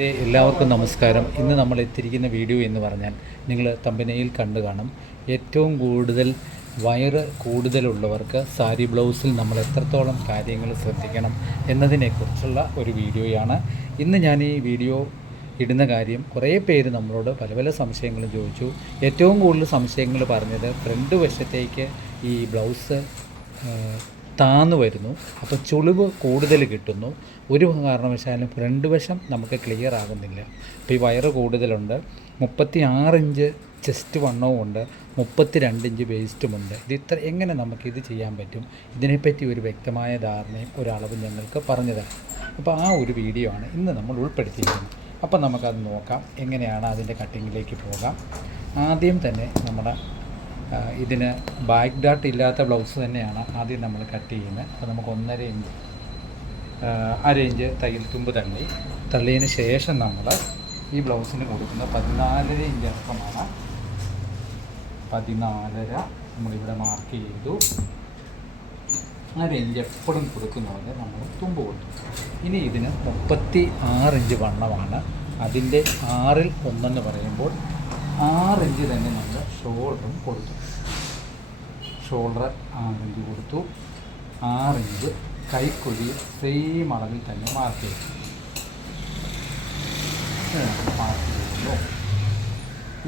എല്ലാവർക്കും നമസ്കാരം. ഇന്ന് നമ്മൾ എത്തിയിരിക്കുന്ന വീഡിയോ എന്ന് പറഞ്ഞാൽ നിങ്ങൾ തമ്പനയിൽ കണ്ടു കാണും. ഏറ്റവും കൂടുതൽ വയറ് കൂടുതലുള്ളവർക്ക് സാരി ബ്ലൗസിൽ നമ്മൾ എത്രത്തോളം കാര്യങ്ങൾ ശ്രദ്ധിക്കണം എന്നതിനെക്കുറിച്ചുള്ള ഒരു വീഡിയോയാണ്. ഇന്ന് ഞാൻ ഈ വീഡിയോ ഇടുന്ന കാര്യം കുറേ പേര് നമ്മളോട് പല പല സംശയങ്ങളും ചോദിച്ചു. ഏറ്റവും കൂടുതൽ സംശയങ്ങൾ പറഞ്ഞത് ഫ്രണ്ട് വശത്തേക്ക് ഈ ബ്ലൗസ് താന്നു വരുന്നു, അപ്പോൾ ചുളിവ് കൂടുതൽ കിട്ടുന്നു. ഒരു കാരണവശാലും ഫ്രണ്ട് വശം നമുക്ക് ക്ലിയർ ആകുന്നില്ല. ഇപ്പോൾ ഈ വയറ് കൂടുതലുണ്ട്, 36 ഇഞ്ച് ചെസ്റ്റ് വണ്ണവും ഉണ്ട്, 32 ഇഞ്ച് വേസ്റ്റുമുണ്ട്. ഇത് എങ്ങനെ നമുക്കിത് ചെയ്യാൻ പറ്റും? ഇതിനെപ്പറ്റി ഒരു വ്യക്തമായ ധാരണയും ഒരളവും ഞങ്ങൾക്ക് പറഞ്ഞു തരാം. അപ്പോൾ ആ ഒരു വീഡിയോ ആണ് ഇന്ന് നമ്മൾ ഉൾപ്പെടുത്തിയിരിക്കുന്നത്. അപ്പോൾ നമുക്കത് നോക്കാം, എങ്ങനെയാണ് അതിൻ്റെ കട്ടിങ്ങിലേക്ക് പോകാം. ആദ്യം തന്നെ നമ്മുടെ ഇതിന് ബാക്ക് ഡാട്ട് ഇല്ലാത്ത ബ്ലൗസ് തന്നെയാണ് ആദ്യം നമ്മൾ കട്ട് ചെയ്യുന്നത്. അപ്പോൾ നമുക്ക് 1.5 ഇഞ്ച് 1/2 ഇഞ്ച് തയ്യൽ തുമ്പ് തള്ളിയതിന് ശേഷം നമ്മൾ ഈ ബ്ലൗസിന് കൊടുക്കുന്ന 14.5 ഇഞ്ച് ഇറക്കമാണ്. 14.5 നമ്മളിവിടെ മാർക്ക് ചെയ്തു. 1/2 ഇഞ്ച് എപ്പോഴും കൊടുക്കുന്നതുകൊണ്ട് നമ്മൾ തുമ്പ് കൊടുത്തു. ഇനി ഇതിന് 36 ഇഞ്ച് വണ്ണമാണ്. അതിൻ്റെ 6ൽ 1 പറയുമ്പോൾ 6 ഇഞ്ച് തന്നെ നമ്മൾ ഷോൾഡറും കൊടുത്തു. ഷോൾഡർ 6 ഇഞ്ച് കൊടുത്തു. 6 ഇഞ്ച് കൈക്കുഴി സെയിം അളവിൽ തന്നെ മാർക്ക് ചെയ്തു.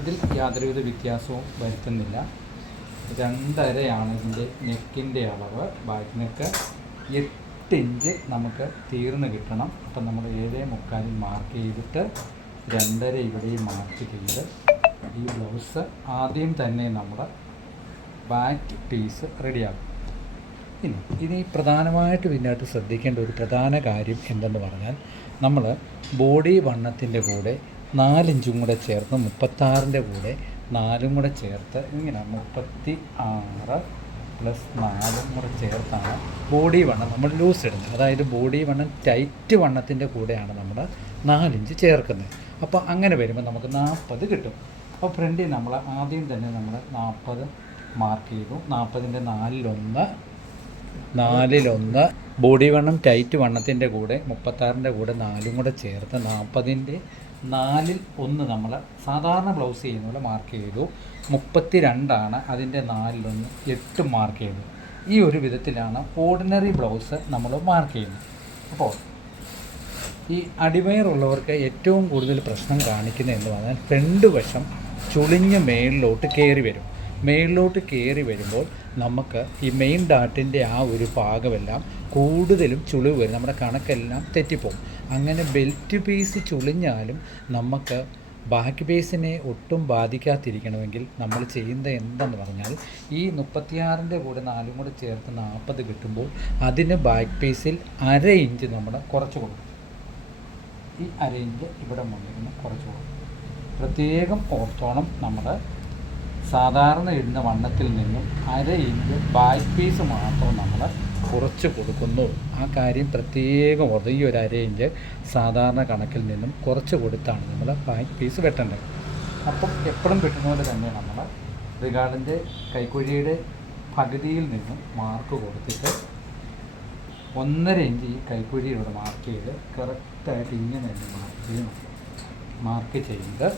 ഇതിൽ യാതൊരുവിധ വ്യത്യാസവും വരുത്തുന്നില്ല. 2.5 ഇതിൻ്റെ നെക്കിൻ്റെ അളവ്. ബാക്ക് നെക്ക് 8 ഇഞ്ച് നമുക്ക് തീർന്ന് കിട്ടണം. അപ്പം നമ്മൾ 7.75 മാർക്ക് ചെയ്തിട്ട് 2.5 ഇവിടെയും മാർക്ക് ചെയ്ത് ഈ ബ്ലൗസ് ആദ്യം തന്നെ നമ്മുടെ ബാക്ക് പീസ് റെഡിയാക്കും. ഇനി പ്രധാനമായിട്ട് പിന്നീട് ശ്രദ്ധിക്കേണ്ട ഒരു പ്രധാന കാര്യം എന്തെന്ന് പറഞ്ഞാൽ, നമ്മൾ ബോഡി വണ്ണത്തിൻ്റെ കൂടെ 4 ഇഞ്ചും കൂടെ ചേർത്ത് 36ൻ്റെ കൂടെ 4ഉം കൂടെ ചേർത്ത് ഇങ്ങനെ 36 + 4ഉം കൂടെ ചേർത്താണ് ബോഡി വണ്ണം നമ്മൾ ലൂസ് ഇടുന്നത്. അതായത് ബോഡി വണ്ണം ടൈറ്റ് വണ്ണത്തിൻ്റെ കൂടെയാണ് നമ്മൾ 4 ഇഞ്ച് ചേർക്കുന്നത്. അപ്പോൾ അങ്ങനെ വരുമ്പോൾ നമുക്ക് 40 കിട്ടും. അപ്പോൾ ഫ്രണ്ടിൽ നമ്മൾ ആദ്യം തന്നെ നമ്മൾ 40 മാർക്ക് ചെയ്തു. 40ൻ്റെ 4ൽ 1 ബോഡി വണ്ണം ടൈറ്റ് വണ്ണത്തിൻ്റെ കൂടെ 36ൻ്റെ കൂടെ 4ഉം കൂടെ ചേർത്ത് 40ൻ്റെ 4ൽ 1 നമ്മൾ സാധാരണ ബ്ലൗസ് ചെയ്യുന്ന പോലെ മാർക്ക് ചെയ്തു. 32 അതിൻ്റെ 4ൽ 1 8 മാർക്ക് ചെയ്തു. ഈ ഒരു വിധത്തിലാണ് ഓർഡിനറി ബ്ലൗസ് നമ്മൾ മാർക്ക് ചെയ്യുന്നത്. അപ്പോൾ ഈ അടിവയറുള്ളവർക്ക് ഏറ്റവും കൂടുതൽ പ്രശ്നം കാണിക്കുന്നത് എന്ന് പറഞ്ഞാൽ ഫ്രണ്ട് വശം ചുളിഞ്ഞ് മേളിലോട്ട് കയറി വരും. മേളിലോട്ട് കയറി വരുമ്പോൾ നമുക്ക് ഈ മെയിൻ ഡാട്ടിൻ്റെ ആ ഒരു ഭാഗമെല്ലാം കൂടുതലും ചുളിവ് വരും. നമ്മുടെ കണക്കെല്ലാം തെറ്റിപ്പോകും. അങ്ങനെ ബെൽറ്റ് പീസ് ചുളിഞ്ഞാലും നമുക്ക് ബാക്ക് പീസിനെ ഒട്ടും ബാധിക്കാതിരിക്കണമെങ്കിൽ നമ്മൾ ചെയ്യുന്നത് എന്തെന്ന് പറഞ്ഞാൽ, ഈ 36ൻ്റെ കൂടെ 4ഉം കൂടെ ചേർത്ത് 40 കിട്ടുമ്പോൾ അതിന് ബാക്ക് പീസിൽ 1/2 ഇഞ്ച് നമ്മൾ കുറച്ച് കൊടുക്കും. ഈ 1/2 ഇഞ്ച് ഇവിടെ മുന്നിൽ നിന്ന് കുറച്ച് കൊടുക്കും. പ്രത്യേകം ഓർത്തോണം, നമ്മൾ സാധാരണ ഇടുന്ന വണ്ണത്തിൽ നിന്നും 1/2 ഇഞ്ച് ബാക്ക് പീസ് മാത്രം നമ്മൾ കുറച്ച് കൊടുക്കുന്നു. ആ കാര്യം പ്രത്യേകം ഓർത്ത്, ഈ ഒരു 1/2 ഇഞ്ച് സാധാരണ കണക്കിൽ നിന്നും കുറച്ച് കൊടുത്താണ് നമ്മൾ ബാക്ക് പീസ് വെട്ടേണ്ടത്. അപ്പം എപ്പോഴും കിട്ടുന്നതുപോലെ തന്നെ നമ്മൾ റിഗാർഡിൻ്റെ കൈക്കുഴിയുടെ പകുതിയിൽ നിന്നും മാർക്ക് കൊടുത്തിട്ട് 1.5 ഇഞ്ച് ഈ കൈക്കുഴി ഇവിടെ മാർക്ക് ചെയ്ത് കറക്റ്റായിട്ട് ഇങ്ങനെ തന്നെ മാർക്ക് ചെയ്ത്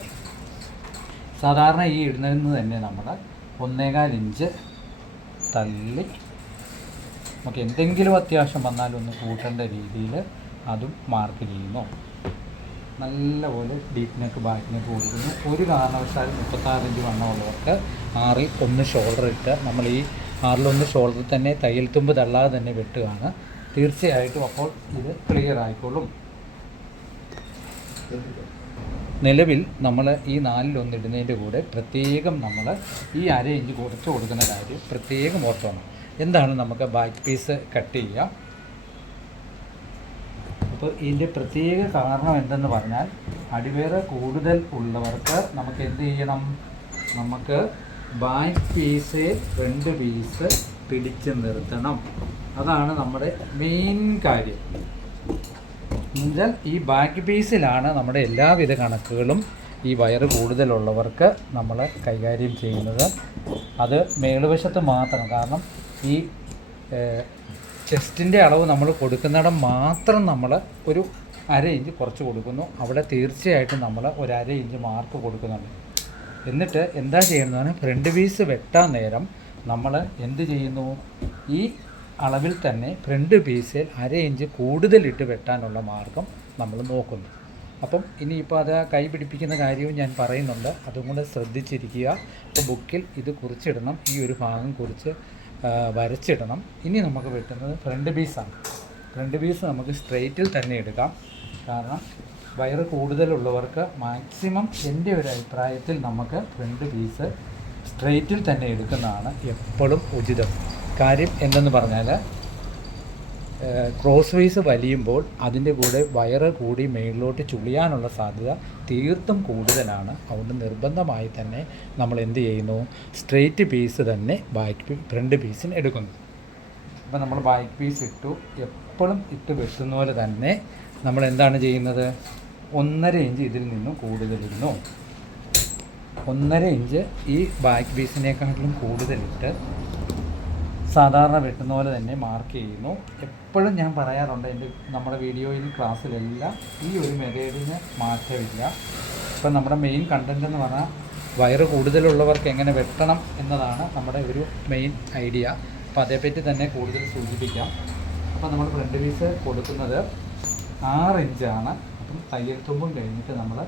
സാധാരണ ഈ ഇടുന്നതിന് തന്നെ നമ്മൾ 1.25 ഇഞ്ച് തള്ളി നമുക്ക് എന്തെങ്കിലും അത്യാവശ്യം വന്നാലും ഒന്ന് കൂട്ടേണ്ട രീതിയിൽ അതും മാർക്ക് ചെയ്യുന്നു. നല്ലപോലെ ഡീപ്പ് നെക്ക് ബാക്ക് നെക്ക് കൊടുക്കുന്നു. ഒരു കാരണവശാലും 36 ഇഞ്ച് വണ്ണമുള്ളവർക്ക് 6ൽ 1 ഷോൾഡർ ഇട്ട് നമ്മൾ ഈ 6ൽ 1 ഷോൾഡർ തന്നെ തയ്യൽ തുമ്പ് തള്ളാതെ തന്നെ വെട്ടുകയാണ്. തീർച്ചയായിട്ടും അപ്പോൾ ഇത് ക്ലിയർ ആയിക്കോളും. നിലവിൽ നമ്മൾ ഈ 4ൽ 1 ഇടുന്നതിൻ്റെ കൂടെ പ്രത്യേകം നമ്മൾ ഈ 1/2 ഇഞ്ച് കുറച്ച് കൊടുക്കുന്ന കാര്യം പ്രത്യേകം ഓർത്തോണം. എന്താണ് നമുക്ക് ബാക്ക് പീസ് കട്ട് ചെയ്യുക. അപ്പോൾ ഇതിൻ്റെ പ്രത്യേക കാരണം എന്തെന്ന് പറഞ്ഞാൽ, അടിവേറ് കൂടുതൽ ഉള്ളവർക്ക് നമുക്ക് എന്ത് ചെയ്യണം, നമുക്ക് ബാക്ക് പീസ് ഫ്രണ്ട് പീസ് പിടിച്ച് നിർത്തണം. അതാണ് നമ്മുടെ മെയിൻ കാര്യം. എന്നുവെച്ചാൽ ഈ ബാക്ക് പീസിലാണ് നമ്മുടെ എല്ലാവിധ കണക്കുകളും ഈ വയറ് കൂടുതലുള്ളവർക്ക് നമ്മൾ കൈകാര്യം ചെയ്യുന്നത്. അത് മേളുവശത്ത് മാത്രം. കാരണം ഈ ചെസ്റ്റിൻ്റെ അളവ് നമ്മൾ കൊടുക്കുന്നിടം മാത്രം നമ്മൾ ഒരു അര ഇഞ്ച് കുറച്ച് കൊടുക്കുന്നു. അവിടെ തീർച്ചയായിട്ടും നമ്മൾ ഒരു അര ഇഞ്ച് മാർക്ക് കൊടുക്കുന്നുണ്ട്. എന്നിട്ട് എന്താ ചെയ്യുന്നതാണ്, ഫ്രണ്ട് പീസ് വെട്ടാൻ നേരം നമ്മൾ എന്ത് ചെയ്യുന്നു, ഈ അളവിൽ തന്നെ ഫ്രണ്ട് പീസിൽ അര ഇഞ്ച് കൂടുതലിട്ട് വെട്ടാനുള്ള മാർഗം നമ്മൾ നോക്കുന്നു. അപ്പം ഇനിയിപ്പോൾ അത് കൈ പിടിപ്പിക്കുന്ന കാര്യവും ഞാൻ പറയുന്നുണ്ട്, അതും കൂടെ ശ്രദ്ധിച്ചിരിക്കുക. അപ്പോൾ ബുക്കിൽ ഇത് കുറിച്ചിടണം, ഈ ഒരു ഭാഗം കുറിച്ച് വരച്ചിടണം. ഇനി നമുക്ക് വെട്ടുന്നത് ഫ്രണ്ട് പീസാണ്. ഫ്രണ്ട് പീസ് നമുക്ക് സ്ട്രെയിറ്റിൽ തന്നെ എടുക്കാം. കാരണം വയറ് കൂടുതലുള്ളവർക്ക് മാക്സിമം എൻ്റെ ഒരു അഭിപ്രായത്തിൽ നമുക്ക് ഫ്രണ്ട് പീസ് സ്ട്രെയിറ്റിൽ തന്നെ എടുക്കുന്നതാണ് എപ്പോഴും ഉചിതം. കാര്യം എന്തെന്ന് പറഞ്ഞാൽ ക്രോസ് വൈസ് വലിയുമ്പോൾ അതിൻ്റെ കൂടെ വയറ് കൂടി മേളിലോട്ട് ചുളിയാനുള്ള സാധ്യത തീർത്തും കൂടുതലാണ്. അതുകൊണ്ട് നിർബന്ധമായി തന്നെ നമ്മൾ എന്ത് ചെയ്യുന്നു, സ്ട്രെയിറ്റ് പീസ് തന്നെ ഫ്രണ്ട് പീസിന് എടുക്കുന്നു. അപ്പോൾ നമ്മൾ ബാക്ക് പീസ് ഇട്ടു, എപ്പോഴും ഇട്ട് വെട്ടുന്ന പോലെ തന്നെ നമ്മൾ എന്താണ് ചെയ്യുന്നത്, 1.5 ഇഞ്ച് ഇതിൽ നിന്നും കൂടുതലിരുന്നു. 1.5 ഇഞ്ച് ഈ ബാക്ക് പീസിനേക്കാളും കൂടുതലിട്ട് സാധാരണ വെട്ടുന്ന പോലെ തന്നെ മാർക്ക് ചെയ്യുന്നു. എപ്പോഴും ഞാൻ പറയാറുണ്ട് നമ്മുടെ വീഡിയോയിലും ക്ലാസ്സിലെല്ലാം ഈ ഒരു മെത്തേഡിന് മാറ്റമില്ല. ഇപ്പം നമ്മുടെ മെയിൻ കണ്ടൻറ്റ് എന്ന് പറഞ്ഞാൽ വയറ് കൂടുതലുള്ളവർക്ക് എങ്ങനെ വെട്ടണം എന്നതാണ് നമ്മുടെ ഒരു മെയിൻ ഐഡിയ. അപ്പോൾ അതേപ്പറ്റി തന്നെ കൂടുതൽ സൂചിപ്പിക്കാം. അപ്പോൾ നമ്മൾ ഫ്രണ്ട് പീസ് കൊടുക്കുന്നത് 6 ഇഞ്ചാണ്. അപ്പം തയ്യൽ തുമ്പും കഴിഞ്ഞിട്ട് നമ്മൾ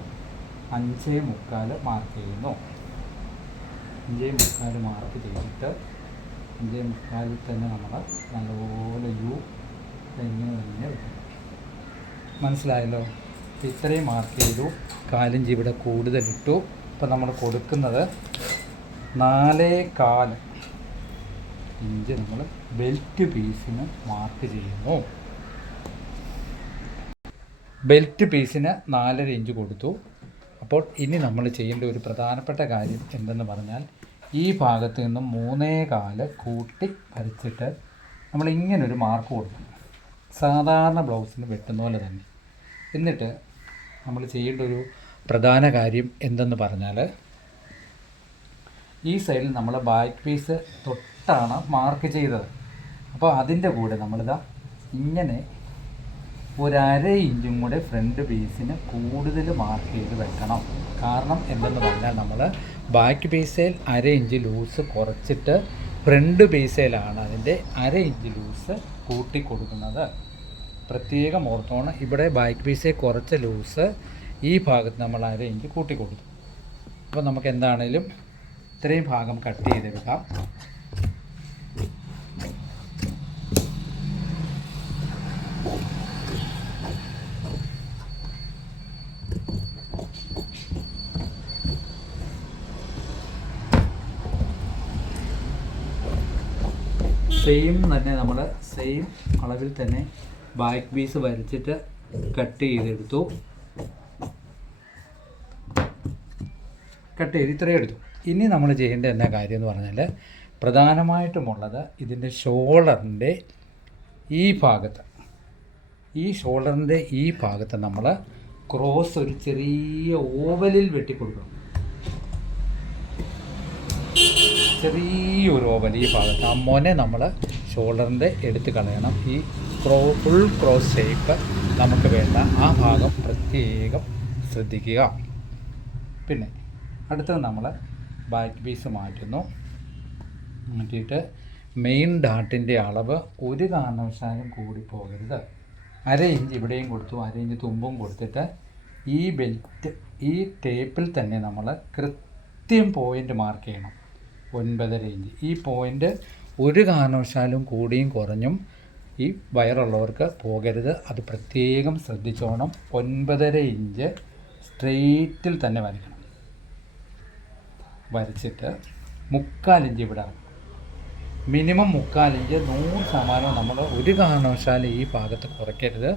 5.25 മാർക്ക് ചെയ്യുന്നു. 5.25 മാർക്ക് ചെയ്തിട്ട് 5.25 തന്നെ നമ്മൾ നല്ലപോലെ ഇങ്ങനെ തന്നെ വെക്കും. മനസ്സിലായല്ലോ? ഇത്രയും മാർക്ക് ചെയ്തു. 4 ഇഞ്ച് ഇവിടെ കൂടുതലിട്ടു. ഇപ്പം നമ്മൾ കൊടുക്കുന്നത് 4.25 ഇഞ്ച് നമ്മൾ ബെൽറ്റ് പീസിന് മാർക്ക് ചെയ്യുന്നു. ബെൽറ്റ് പീസിന് 4.5 ഇഞ്ച് കൊടുത്തു. അപ്പോൾ ഇനി നമ്മൾ ചെയ്യേണ്ട ഒരു പ്രധാനപ്പെട്ട കാര്യം എന്തെന്ന് പറഞ്ഞാൽ, ഈ ഭാഗത്ത് നിന്നും 3.25 കൂട്ടി വരച്ചിട്ട് നമ്മളിങ്ങനൊരു മാർക്ക് കൊടുക്കും, സാധാരണ ബ്ലൗസിന് വെട്ടുന്ന പോലെ തന്നെ. എന്നിട്ട് നമ്മൾ ചെയ്യേണ്ട ഒരു പ്രധാന കാര്യം എന്തെന്ന് പറഞ്ഞാൽ, ഈ സൈഡിൽ നമ്മൾ ബാക്ക് പീസ് തൊട്ടാണ് മാർക്ക് ചെയ്തത്. അപ്പോൾ അതിൻ്റെ കൂടെ നമ്മളിതാ ഇങ്ങനെ 1/2 ഇഞ്ചും കൂടെ ഫ്രണ്ട് പീസിന് കൂടുതൽ മാർക്ക് ചെയ്ത് വെക്കണം. കാരണം എന്തെന്ന് പറഞ്ഞാൽ നമ്മൾ ബാക്ക് പീസിൽ 1/2 ഇഞ്ച് ലൂസ് കുറച്ചിട്ട് ഫ്രണ്ട് പീസിലാണ് അതിൻ്റെ 1/2 ഇഞ്ച് ലൂസ് കൂട്ടി കൊടുക്കുന്നത്. പ്രത്യേകം ഓർത്തോണം, ഇവിടെ ബാക്ക് പീസിൽ കുറച്ച് ലൂസ് ഈ ഭാഗത്ത് നമ്മൾ 1/2 ഇഞ്ച് കൂട്ടി കൊടുത്തു. അപ്പോൾ നമുക്ക് എന്താണേലും ഇത്രയും ഭാഗം കട്ട് ചെയ്തെടുക്കാം. സെയിം തന്നെ നമ്മൾ സെയിം അളവിൽ തന്നെ ബാക്ക് പീസ് വരച്ചിട്ട് കട്ട് ചെയ്തെടുത്തു. കട്ട് ചെയ്ത് ഇത്രയും എടുത്തു. ഇനി നമ്മൾ ചെയ്യേണ്ട എന്നാ കാര്യം എന്ന് പറഞ്ഞാൽ, പ്രധാനമായിട്ടുമുള്ളത് ഇതിൻ്റെ ഷോൾഡറിൻ്റെ ഈ ഭാഗത്ത്, ഈ ഷോൾഡറിൻ്റെ ഈ ഭാഗത്ത് നമ്മൾ ക്രോസ് ഒരു ചെറിയ ഓവലിൽ വെട്ടിക്കൊടുക്കണം. ചെറിയൊരു ഓവൽ ഈ ഭാഗത്ത്, ആ മൊനെ നമ്മൾ ഷോൾഡറിൻ്റെ എടുത്ത് കളയണം. ഈ ഫുൾ ക്രോസ് ഷേപ്പ് നമുക്ക് വേണ്ട, ആ ഭാഗം പ്രത്യേകം ശ്രദ്ധിക്കുക. പിന്നെ അടുത്തത് നമ്മൾ ബാക്ക് പീസ് മാറ്റുന്നു. മാറ്റിയിട്ട് മെയിൻ ഡാട്ടിൻ്റെ അളവ് ഒരു കാരണവശാലും കൂടി പോകരുത്. 1/2 ഇഞ്ച് ഇവിടെയും കൊടുത്തു, 1/2 ഇഞ്ച് തുമ്പും കൊടുത്തിട്ട് ഈ ബെൽറ്റ് ഈ ടേപ്പിൽ തന്നെ നമ്മൾ കൃത്യം പോയിൻ്റ് മാർക്ക് ചെയ്യണം. 9.5 ഇഞ്ച്. ഈ പോയിൻ്റ് ഒരു കാരണവശാലും കൂടിയും കുറഞ്ഞും ഈ വയറുള്ളവർക്ക് പോകരുത്. അത് പ്രത്യേകം ശ്രദ്ധിച്ചോണം. 9.5 ഇഞ്ച് സ്ട്രെയിറ്റിൽ തന്നെ വരയ്ക്കണം. വരച്ചിട്ട് 3/4 ഇഞ്ച് ഇവിടെ മിനിമം 3/4 ഇഞ്ച് 100% നമ്മൾ ഒരു കാരണവശാലും ഈ ഭാഗത്ത് കുറയ്ക്കരുത്.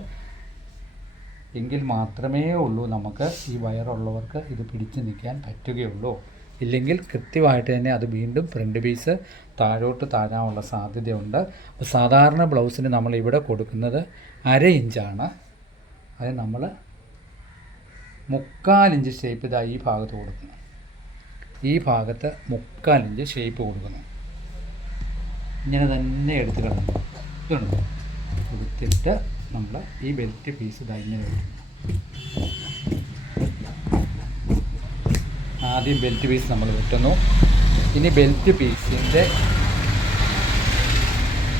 എങ്കിൽ മാത്രമേ ഉള്ളൂ നമുക്ക് ഈ വയറുള്ളവർക്ക് ഇത് പിടിച്ചു നിൽക്കാൻ പറ്റുകയുള്ളൂ. ഇല്ലെങ്കിൽ കൃത്യമായിട്ട് തന്നെ അത് വീണ്ടും ഫ്രണ്ട് പീസ് താഴോട്ട് താഴാനുള്ള സാധ്യതയുണ്ട്. സാധാരണ ബ്ലൗസിന് നമ്മൾ ഇവിടെ കൊടുക്കുന്നത് 1/2 ഇഞ്ചാണ്. അത് നമ്മൾ 3/4 ഇഞ്ച് ഷേപ്പ് ഇതാ ഈ ഭാഗത്ത് കൊടുക്കുന്നു. ഈ ഭാഗത്ത് 3/4 ഇഞ്ച് ഷേപ്പ് കൊടുക്കുന്നു. ഇങ്ങനെ തന്നെ എടുത്ത് കളഞ്ഞു ഇതുണ്ട്. കൊടുത്തിട്ട് നമ്മൾ ഈ ബെൽറ്റ് പീസ് ഇതാ ഇങ്ങനെ വയ്ക്കും. ആദ്യം ബെൽറ്റ് പീസ് നമ്മൾ വെട്ടുന്നു. ഇനി ബെൽറ്റ് പീസിൻ്റെ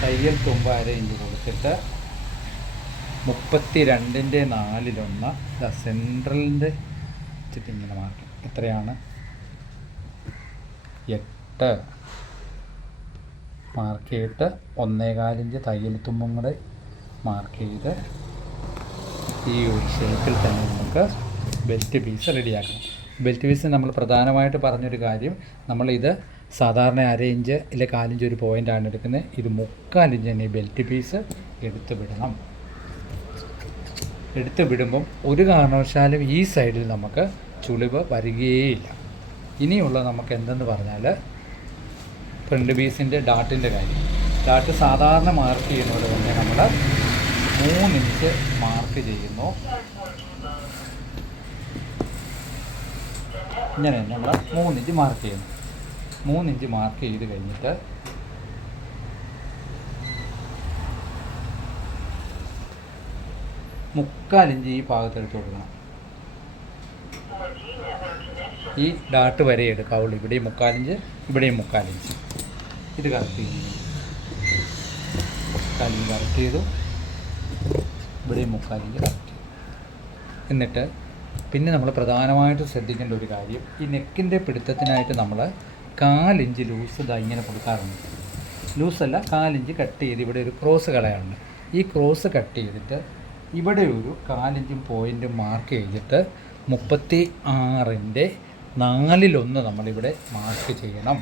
തയ്യൽ തുമ്പ് 1/2 ഇഞ്ച് കൊടുത്തിട്ട് 32/4 സെൻട്രലിൻ്റെ വെച്ചിട്ട് ഇങ്ങനെ മാർക്ക്. എത്രയാണ്? 8 മാർക്ക് ചെയ്തിട്ട് 1/4 ഇഞ്ച് തയ്യൽ തുമ്പും കൂടെ മാർക്ക് ചെയ്ത് ഈ ഒരു ഷേപ്പിൽ തന്നെ നമുക്ക് ബെൽറ്റ് പീസ് റെഡിയാക്കണം. ബെൽറ്റ് പീസ് നമ്മൾ പ്രധാനമായിട്ട് പറഞ്ഞൊരു കാര്യം, നമ്മളിത് സാധാരണ 1/2 ഇഞ്ച് ഇല്ല 1/4 ഇഞ്ച് ഒരു പോയിൻ്റാണ് എടുക്കുന്നത്. ഇത് 3/4 ഇഞ്ച് തന്നെ ഈ ബെൽറ്റ് പീസ് എടുത്ത് വിടണം. എടുത്ത് വിടുമ്പം ഒരു കാരണവശാലും ഈ സൈഡിൽ നമുക്ക് ചുളിവ് വരികയേയില്ല. ഇനിയുള്ള നമുക്ക് എന്തെന്ന് പറഞ്ഞാൽ ഫ്രണ്ട് പീസിൻ്റെ ഡാട്ടിൻ്റെ കാര്യം. ഡാട്ട് സാധാരണ മാർക്ക് ചെയ്യുന്ന പോലെ തന്നെ നമ്മൾ 3 ഇഞ്ച് മാർക്ക് ചെയ്യുന്നു. ഇങ്ങനെ നമ്മൾ 3 ഇഞ്ച് മാർക്ക് ചെയ്യുന്നു. 3 ഇഞ്ച് മാർക്ക് ചെയ്ത് കഴിഞ്ഞിട്ട് മുക്കാൽ ഇഞ്ച് ഈ ഭാഗത്തെടുത്ത് കൊടുക്കണം. ഈ ഡാട്ട് വരെ എടുക്കാവുള്ളൂ. ഇവിടെയും 3/4 ഇഞ്ച്, ഇവിടെയും 3/4 ഇഞ്ച്. ഇത് കറക്റ്റ് ചെയ്തു. 3/4 ഇഞ്ച് കറക്റ്റ് ചെയ്തു. ഇവിടെയും 3/4 ഇഞ്ച് കറക്റ്റ് ചെയ്തു. എന്നിട്ട് പിന്നെ നമ്മൾ പ്രധാനമായിട്ട് ശ്രദ്ധിക്കേണ്ട ഒരു കാര്യം, ഈ നെക്കിൻ്റെ പിടുത്തത്തിനായിട്ട് നമ്മൾ 1/4 ഇഞ്ച് ലൂസ് ഇതാ ഇങ്ങനെ കൊടുക്കാറുണ്ട്. ലൂസല്ല, 1/4 ഇഞ്ച് കട്ട് ചെയ്ത് ഇവിടെ ഒരു ക്രോസ് കളയാറുണ്ട്. ഈ ക്രോസ് കട്ട് ചെയ്തിട്ട് ഇവിടെ ഒരു 1/4 ഇഞ്ചും പോയിൻറ്റും മാർക്ക് ചെയ്തിട്ട് 36-ൻ്റെ 4/1 നമ്മളിവിടെ മാർക്ക് ചെയ്യണം.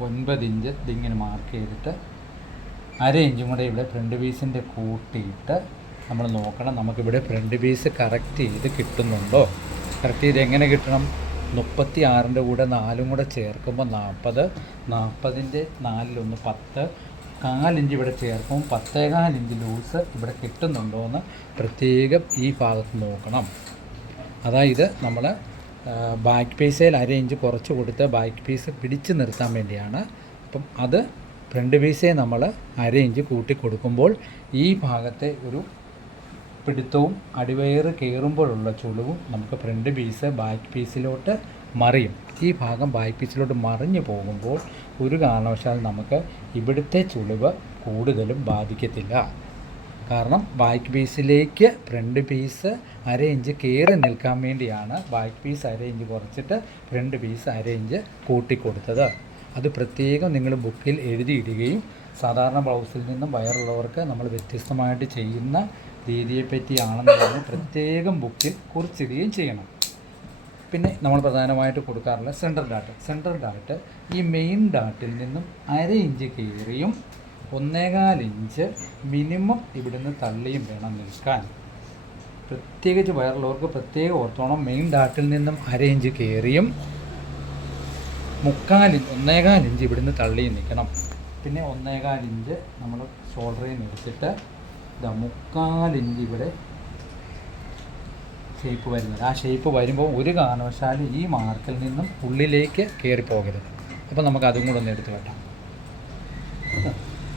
9 ഇഞ്ച് ഇതിങ്ങനെ മാർക്ക് ചെയ്തിട്ട് 1/2 ഇഞ്ചും കൂടെ ഇവിടെ ഫ്രണ്ട് പീസിൻ്റെ കൂട്ടിയിട്ട് നമ്മൾ നോക്കണം നമുക്കിവിടെ ഫ്രണ്ട് പീസ് കറക്റ്റ് ചെയ്ത് കിട്ടുന്നുണ്ടോ. കറക്റ്റ് ചെയ്ത് എങ്ങനെ കിട്ടണം? 36-ൻ്റെ കൂടെ 4ഉം കൂടെ ചേർക്കുമ്പോൾ 40, 40-ൻ്റെ 4/1 10, 1/4 ഇഞ്ച് ഇവിടെ ചേർക്കുമ്പോൾ 10.25 ഇഞ്ച് ലൂസ് ഇവിടെ കിട്ടുന്നുണ്ടോ എന്ന് പ്രത്യേകം ഈ ഭാഗത്ത് നോക്കണം. അതായത് നമ്മൾ ബാക്ക് പീസിൽ 1/2 ഇഞ്ച് കുറച്ച് കൊടുത്ത് ബാക്ക് പീസ് പിടിച്ച് നിർത്താൻ വേണ്ടിയാണ്. അപ്പം അത് ഫ്രണ്ട് പീസേ നമ്മൾ 1/2 ഇഞ്ച് കൂട്ടി കൊടുക്കുമ്പോൾ ഈ ഭാഗത്തെ ഒരു പിടുത്തവും അടിവയറ് കയറുമ്പോഴുള്ള ചുളിവും നമുക്ക് ഫ്രണ്ട് പീസ് ബാക്ക് പീസിലോട്ട് മറിയും. ഈ ഭാഗം ബാക്ക് പീസിലോട്ട് മറിഞ്ഞു പോകുമ്പോൾ ഒരു കാരണവശാലും നമുക്ക് ഇവിടുത്തെ ചുളിവ് കൂടുതലും ബാധിക്കത്തില്ല. കാരണം ബാക്ക് പീസിലേക്ക് ഫ്രണ്ട് പീസ് 1/2 ഇഞ്ച് കയറി നിൽക്കാൻ വേണ്ടിയാണ് ബാക്ക് പീസ് 1/2 ഇഞ്ച് കുറച്ചിട്ട് ഫ്രണ്ട് പീസ് 1/2 ഇഞ്ച് കൂട്ടിക്കൊടുത്തത്. അത് പ്രത്യേകം നിങ്ങൾ ബുക്കിൽ എഴുതിയിടുകയും സാധാരണ ബ്ലൗസിൽ നിന്നും വയറുള്ളവർക്ക് നമ്മൾ വ്യത്യസ്തമായിട്ട് ചെയ്യുന്ന രീതിയെപ്പറ്റിയാണെന്ന് പറഞ്ഞ് പ്രത്യേകം ബുക്കിൽ കുറിച്ചിടുകയും ചെയ്യണം. പിന്നെ നമ്മൾ പ്രധാനമായിട്ട് കൊടുക്കാറുള്ള സെൻട്രൽ ഡാട്ട് ഈ മെയിൻ ഡാട്ടിൽ നിന്നും 1/2 ഇഞ്ച് കയറിയും 1.25 ഇഞ്ച് മിനിമം ഇവിടുന്ന് തള്ളിയും വേണം നിൽക്കാൻ. പ്രത്യേകിച്ച് വയറുള്ളവർക്ക് പ്രത്യേകം ഓർത്തോണം. മെയിൻ ഡാട്ടിൽ നിന്നും 1/2 ഇഞ്ച് കയറിയും 1.25 ഇഞ്ച് ഇവിടുന്ന് തള്ളിയും നിൽക്കണം. പിന്നെ 1.25 ഇഞ്ച് നമ്മൾ ഷോൾഡറിൽ നിന്ന് എടുത്തിട്ട് 3/4 ഇഞ്ച് ഇവിടെ ഷേപ്പ് വരുന്നത്. ആ ഷേപ്പ് വരുമ്പോൾ ഒരു കാരണവശാലും ഈ മാർക്കിൽ നിന്നും ഉള്ളിലേക്ക് കയറിപ്പോകരുത്. അപ്പോൾ നമുക്ക് അതും കൂടെ ഒന്ന് എടുത്ത് വെട്ടാം.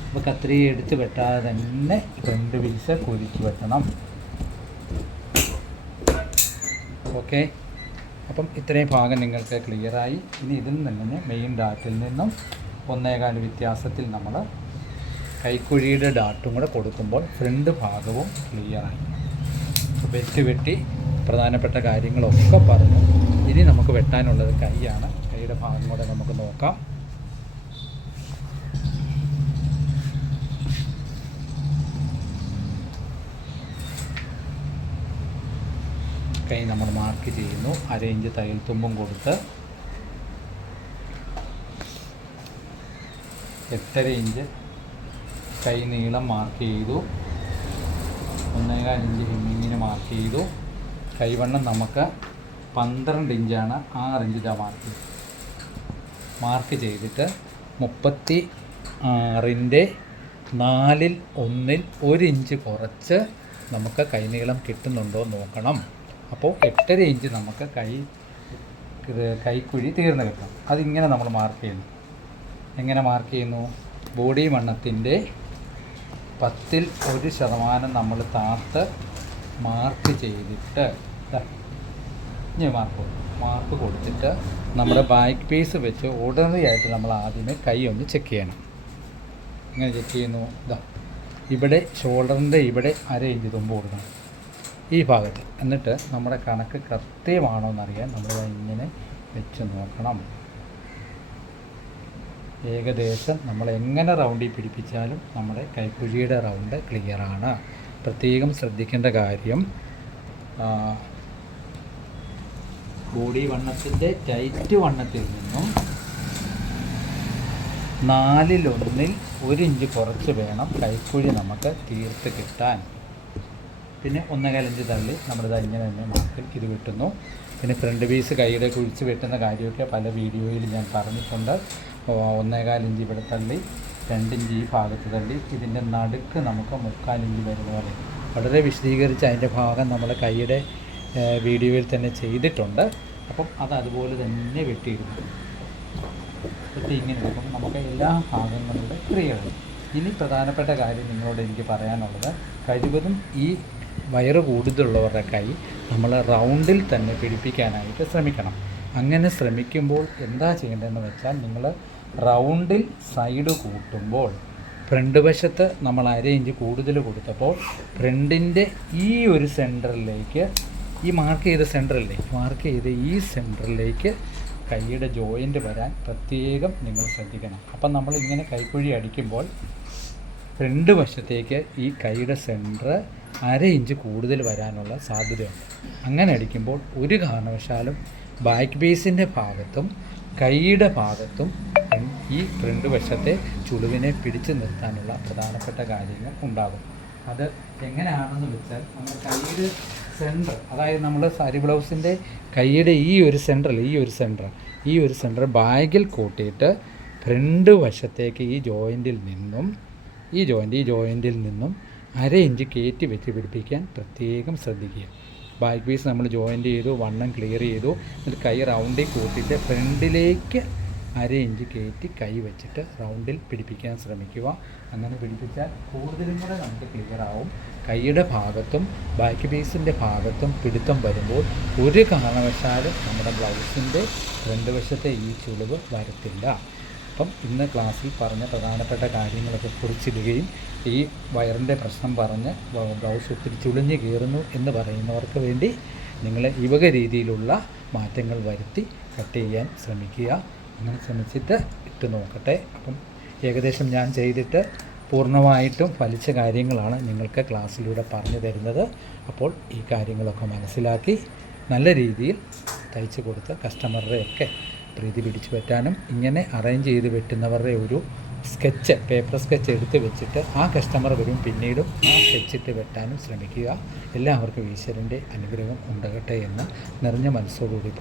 അപ്പോൾ കത്രിക എടുത്ത് വെട്ടാതെ തന്നെ ഫ്രണ്ട് പീസ് കുരുക്കി വെട്ടണം. ഓക്കെ, അപ്പം ഇത്രയും ഭാഗം നിങ്ങൾക്ക് ക്ലിയറായി. ഇനി ഇതിൽ നിന്ന് മെയിൻ ഡാട്ടിൽ നിന്നും 1.25 വ്യത്യാസത്തിൽ നമ്മൾ കൈക്കുഴിയുടെ ഡാട്ടും കൂടെ കൊടുക്കുമ്പോൾ ഫ്രണ്ട് ഭാഗവും ക്ലിയറായി. ബെൽറ്റ് വെട്ടി പ്രധാനപ്പെട്ട കാര്യങ്ങളൊക്കെ പറഞ്ഞു. ഇനി നമുക്ക് വെട്ടാനുള്ളത് കൈയാണ്. കൈയുടെ ഭാഗം കൂടെ നമുക്ക് നോക്കാം. കൈ നമ്മൾ മാർക്ക് ചെയ്യുന്നു. 1/2 ഇഞ്ച് തയ്യൽ തുമ്പും കൊടുത്ത് 8.5 ഇഞ്ച് കൈ നീളം മാർക്ക് ചെയ്തു. 1.25 ഇഞ്ച് ഹെമ്മിങ്ങിന് മാർക്ക് ചെയ്തു. കൈവണ്ണം നമുക്ക് 12 ഇഞ്ചാണ്. 6 ഇഞ്ച് മാർക്ക് ചെയ്തിട്ട് 36-ൻ്റെ 4/1 1 ഇഞ്ച് കുറച്ച് നമുക്ക് കൈനീളം കിട്ടുന്നുണ്ടോ നോക്കണം. അപ്പോൾ 8.5 ഇഞ്ച് നമുക്ക് കൈക്കുഴി തീർന്ന് കിട്ടും. അതിങ്ങനെ നമ്മൾ മാർക്ക് ചെയ്യുന്നു. എങ്ങനെ മാർക്ക് ചെയ്യുന്നു? ബോഡി വണ്ണത്തിൻ്റെ 1% നമ്മൾ താത്ത് മാർക്ക് ചെയ്തിട്ട് ഇനി മാർക്ക് കൊടുത്തിട്ട് നമ്മുടെ ബാക്ക് പീസ് വെച്ച് ഓർഡിനറി ആയിട്ട് നമ്മൾ ആദ്യമേ കൈ ഒന്ന് ചെക്ക് ചെയ്യണം. ഇങ്ങനെ ചെക്ക് ചെയ്യുന്നു. ഇവിടെ ഷോൾഡറിൻ്റെ ഇവിടെ 1/2 ഇഞ്ച് തുമ്പ് കൊടുക്കണം ഈ ഭാഗത്ത്. എന്നിട്ട് നമ്മുടെ കണക്ക് കൃത്യമാണോ എന്നറിയാൻ നമ്മൾ ഇങ്ങനെ വെച്ച് നോക്കണം. ഏകദേശം നമ്മൾ എങ്ങനെ റൗണ്ടിൽ പിടിപ്പിച്ചാലും നമ്മുടെ കൈക്കുഴിയുടെ റൗണ്ട് ക്ലിയറാണ്. പ്രത്യേകം ശ്രദ്ധിക്കേണ്ട കാര്യം, ബോഡി വണ്ണത്തിൻ്റെ ടൈറ്റ് വണ്ണത്തിൽ നിന്നും 1/4 1 ഇഞ്ച് കുറച്ച് വേണം കൈക്കുഴി നമുക്ക് തീർത്ത് കിട്ടാൻ. പിന്നെ 1/4 ഇഞ്ച് തള്ളി നമ്മളിത് ഇങ്ങനെ തന്നെ മാർക്കിൽ ഇത് കിട്ടുന്നു. പിന്നെ ഫ്രണ്ട് പീസ് കൈയുടെ കുഴിച്ച് വെട്ടുന്ന കാര്യമൊക്കെ പല വീഡിയോയിൽ ഞാൻ പറഞ്ഞിട്ടുണ്ട്. 1/4 ഇഞ്ച് ഇവിടെ തള്ളി, 2 ഇഞ്ച് ഈ ഭാഗത്ത് തള്ളി, ഇതിൻ്റെ നടുക്ക് നമുക്ക് 3/4 ഇഞ്ച് വരുന്ന പോലെ വളരെ വിശദീകരിച്ച് അതിൻ്റെ ഭാഗം നമ്മൾ കൈയുടെ വീഡിയോയിൽ തന്നെ ചെയ്തിട്ടുണ്ട്. അപ്പം അത് അതുപോലെ തന്നെ വെട്ടിയിരുന്നു. ഇങ്ങനെ എടുക്കും നമുക്ക് എല്ലാ ഭാഗങ്ങളുടെ ക്രിയകളും. ഇനി പ്രധാനപ്പെട്ട കാര്യം നിങ്ങളോട് എനിക്ക് പറയാനുള്ളത്, കഴിവതും ഈ വയറ് കൂടുതലുള്ളവരുടെ കൈ നമ്മൾ റൗണ്ടിൽ തന്നെ പിടിപ്പിക്കാനായിട്ട് ശ്രമിക്കണം. അങ്ങനെ ശ്രമിക്കുമ്പോൾ എന്താ ചെയ്യേണ്ടതെന്ന് വെച്ചാൽ, നിങ്ങൾ റൗണ്ടിൽ സൈഡ് കൂട്ടുമ്പോൾ ഫ്രണ്ട് വശത്ത് നമ്മൾ 1/2 ഇഞ്ച് കൂടുതൽ കൊടുത്തപ്പോൾ ഫ്രണ്ടിൻ്റെ ഈ ഒരു സെൻറ്ററിലേക്ക്, ഈ മാർക്ക് ചെയ്ത ഈ സെൻറ്ററിലേക്ക് കൈയുടെ ജോയിൻ്റ് വരാൻ പ്രത്യേകം നിങ്ങൾ ശ്രദ്ധിക്കണം. അപ്പം നമ്മളിങ്ങനെ കൈക്കുഴി അടിക്കുമ്പോൾ ഫ്രണ്ട് വശത്തേക്ക് ഈ കൈയുടെ സെൻറ്റർ 1/2 ഇഞ്ച് കൂടുതൽ വരാനുള്ള സാധ്യതയുണ്ട്. അങ്ങനെ അടിക്കുമ്പോൾ ഒരു കാരണവശാലും ബാക്ക് പീസിൻ്റെ ഭാഗത്തും കൈയുടെ ഭാഗത്തും ഈ ഫ്രണ്ട് വശത്തെ ചുളിവിനെ പിടിച്ചു നിർത്താനുള്ള പ്രധാനപ്പെട്ട കാര്യങ്ങൾ ഉണ്ടാകും. അത് എങ്ങനെയാണെന്ന് വെച്ചാൽ, നമ്മൾ കൈയുടെ സെൻറ്റർ, അതായത് നമ്മൾ സാരി ബ്ലൗസിൻ്റെ കൈയുടെ ഈ ഒരു സെൻറ്റർ ബാഗിൽ കൂട്ടിയിട്ട് ഫ്രണ്ട് വശത്തേക്ക് ഈ ജോയിൻറ്റിൽ നിന്നും 1/2 ഇഞ്ച് കയറ്റി വെച്ച് പിടിപ്പിക്കാൻ പ്രത്യേകം ശ്രദ്ധിക്കുക. ബാക്ക് പീസ് നമ്മൾ ജോയിൻ്റ് ചെയ്തു, വണ്ണം ക്ലിയർ ചെയ്തു, എന്നിട്ട് കൈ റൗണ്ടിൽ കൂട്ടിയിട്ട് ഫ്രണ്ടിലേക്ക് 1/2 ഇഞ്ച് കയറ്റി കൈ വെച്ചിട്ട് റൗണ്ടിൽ പിടിപ്പിക്കാൻ ശ്രമിക്കുക. അങ്ങനെ പിടിപ്പിച്ചാൽ കൂടുതലും കൂടെ നമുക്ക് ക്ലിയർ ആവും. കൈയുടെ ഭാഗത്തും ബാക്ക് പീസിൻ്റെ ഭാഗത്തും പിടുത്തം വരുമ്പോൾ ഒരു കാരണവശാലും നമ്മുടെ ബ്ലൗസിൻ്റെ ഫ്രണ്ട് വശത്തെ ഈ ചുളിവ് വരത്തില്ല. അപ്പം ഇന്ന് ക്ലാസ്സിൽ പറഞ്ഞ പ്രധാനപ്പെട്ട കാര്യങ്ങളൊക്കെ കുറിച്ചിടുകയും ഈ വയറിൻ്റെ പ്രശ്നം പറഞ്ഞ് ബ്ലൗസ് ഒത്തിരി ചുളിഞ്ഞ് കയറുന്നു എന്ന് പറയുന്നവർക്ക് വേണ്ടി നിങ്ങൾ ഈ വക രീതിയിലുള്ള മാറ്റങ്ങൾ വരുത്തി കട്ട് ചെയ്യാൻ ശ്രമിക്കുക. അങ്ങനെ ശ്രമിച്ചിട്ട് ഇട്ട് നോക്കട്ടെ. അപ്പം ഏകദേശം ഞാൻ ചെയ്തിട്ട് പൂർണ്ണമായിട്ടും ഫലിച്ച കാര്യങ്ങളാണ് നിങ്ങൾക്ക് ക്ലാസ്സിലൂടെ പറഞ്ഞു തരുന്നത്. അപ്പോൾ ഈ കാര്യങ്ങളൊക്കെ മനസ്സിലാക്കി നല്ല രീതിയിൽ തയ്ച്ച് കൊടുത്ത് കസ്റ്റമറുടെയൊക്കെ പ്രീതി പിടിച്ചു പറ്റാനും, ഇങ്ങനെ അറേഞ്ച് ചെയ്ത് വെട്ടുന്നവരുടെ ഒരു സ്കെച്ച്, പേപ്പർ സ്കെച്ച് എടുത്ത് വെച്ചിട്ട് ആ കസ്റ്റമർ വരും പിന്നീടും ആ സ്കെച്ചിട്ട് വെട്ടാനും ശ്രമിക്കുക. എല്ലാവർക്കും ഈശ്വരൻ്റെ അനുഗ്രഹം ഉണ്ടാകട്ടെ എന്ന് നിറഞ്ഞ മനസ്സോടുകൂടി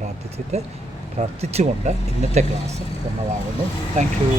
പ്രാർത്ഥിച്ചുകൊണ്ട് ഇന്നത്തെ ക്ലാസ് പൂർണ്ണമാകുന്നു. Thank you.